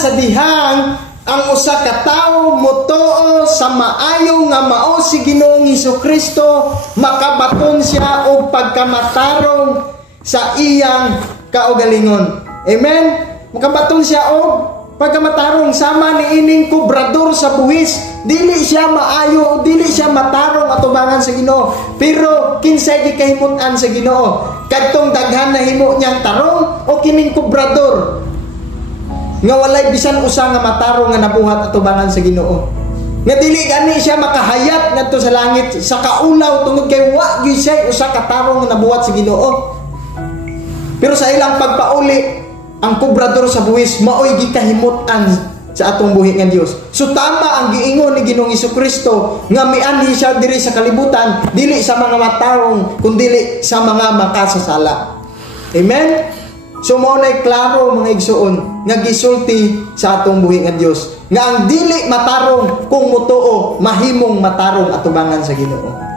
sa dihang ang usa ka tawo motuo sa maayo nga mao si Ginoong Hesukristo, makabaton siya og pagkamatarong sa iyang kaugalingon. Amen. Makabaton siya og pagkamatarong sama ni ining kubrador sa buhis. Dili siya maayo, dili siya matarong atubangan sa Ginoo, pero kinsay gikahimut-an sa Ginoo? Kadtong daghan na himo niyang tarong o kining kubrador nga walay bisan usa nga matarong nga nabuhat atubangan sa Ginoo? Nga dili gani siya makahayat ngadto sa langit sa kaulaw tungod kay wa gyud siya usa ka tarong nga nabuhat sa Ginoo. Pero sa ilang pagpauli, ang kubrador sa buhis maoy gikahimut-an sa atong buhi nga Dios. So tama ang giingon ni Ginoong Hesukristo nga mianhi siya diri sa kalibutan, dili sa mga matarong kundi sa mga makasasala. Amen. So mao nay klaro mga igsuon nga gisulti sa atong buhi nga Dios nga ang dili matarong kung mutuo mahimong matarong atubangan sa Ginoo.